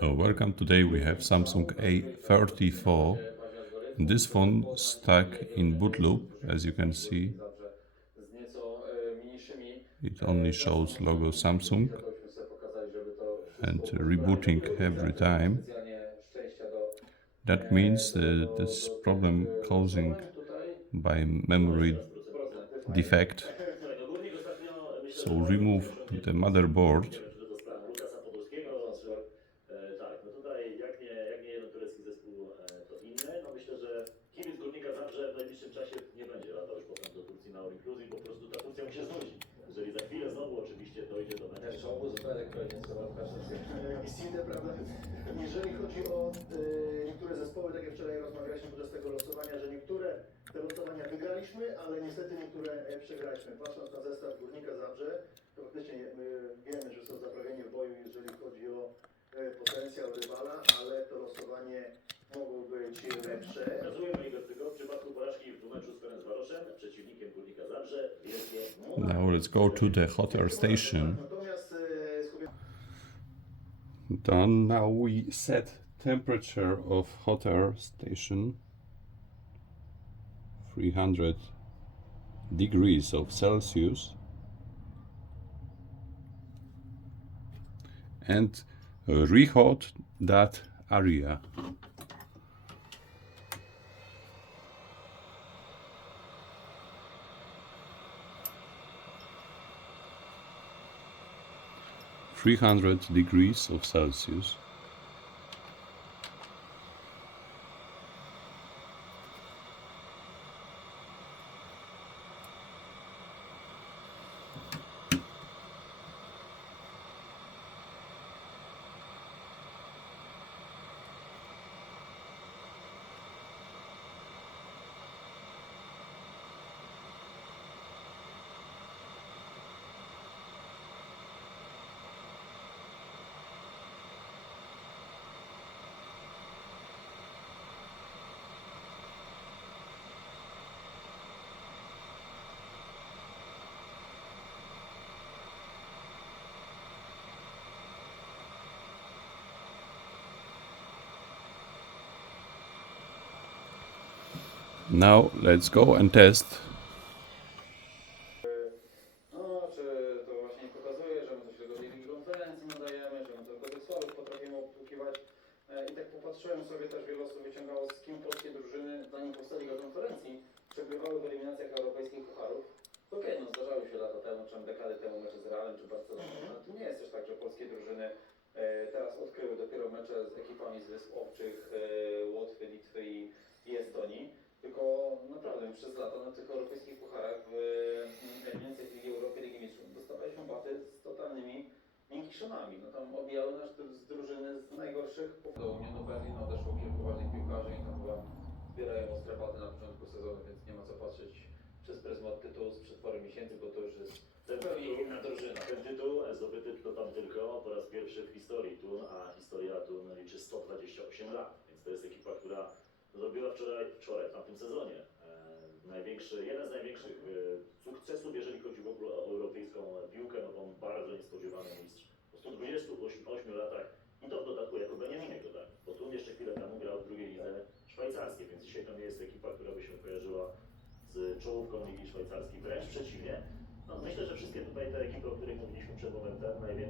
Welcome. Today we have Samsung A34. This phone stuck in boot loop, as you can see. It only shows logo Samsung and rebooting every time. That means this problem causing by memory defect. So remove the motherboard. Tak, no tutaj jak nie jeden turecki zespół, to inny. No myślę, że kibic Górnika Zabrze w najbliższym czasie nie będzie latał już potem do Turcji na All Inclusive, bo po prostu ta Turcja mu się znudzi. Jeżeli za chwilę znowu oczywiście dojdzie do meczu. Czołgu zupełnie jest inny problem. Jeżeli chodzi o niektóre zespoły, tak jak wczoraj rozmawialiśmy podczas tego losowania, że niektóre te losowania wygraliśmy, ale niestety niektóre przegraliśmy. Patrząc na zestaw Górnika Zabrze, to faktycznie wiemy, że są zaprawieni w boju, jeżeli chodzi o potencjał rywala, ale to losowanie mogło być lepsze. Gratulujemy Igor w przypadku porażki w meczu z Ferencvaroszem, przeciwnikiem Górnika Zabrze, wielkie Now let's go to the hot air station. Done. Now we set temperature of hot air station 300 degrees of Celsius and rehot that area. (300 degrees of Celsius). Now let's go and test. No, czy to właśnie nie pokazuje, że my coś tego Ligi Konferencji nadajemy, że my tylko tych słabych potrafimy obsługiwać. I tak popatrzyłem sobie, też wiele osób wyciągało, z kim polskie drużyny, zanim powstała Liga Konferencji, przegrywały w eliminacjach europejskich pucharów. Okej, no zdarzały się lata temu, czy dekady temu mecze z Realem, czy Barceloną, ale to nie jest też tak, że polskie drużyny teraz odkryły dopiero mecze z ekipami z Wysp Owczych, Łotwy, Litwy i Estonii. Tylko naprawdę przez lata na tych europejskich pucharach w eliminacjach Ligi Europy, Ligi Mistrzów dostawaliśmy baty z totalnymi miękiszonami. No tam obijały nas z drużyny z najgorszych. Do Unionu Berlin odeszło kilku ważnych piłkarzy i tam chyba zbierają ostre baty na początku sezonu, więc nie ma co patrzeć przez pryzmat tytułu sprzed paru miesięcy, bo to już jest zupełnie inna drużyna. Ten tytuł zdobyty to tam tylko po raz pierwszy w historii Thun, a historia Thun liczy 128 lat, więc to jest ekipa, która zrobiła wczoraj w tamtym sezonie jeden z największych sukcesów, jeżeli chodzi w ogóle o europejską piłkę, no bo bardzo niespodziewany mistrz po 128 latach i to w dodatku jako Beniaminek dodany, bo tu jeszcze chwilę temu grał w drugiej lidze szwajcarskiej, więc dzisiaj to nie jest ekipa, która by się kojarzyła z czołówką Ligi Szwajcarskiej, wręcz przeciwnie. No, myślę, że wszystkie tutaj te ekipy, o których mówiliśmy przed momentem, najwięcej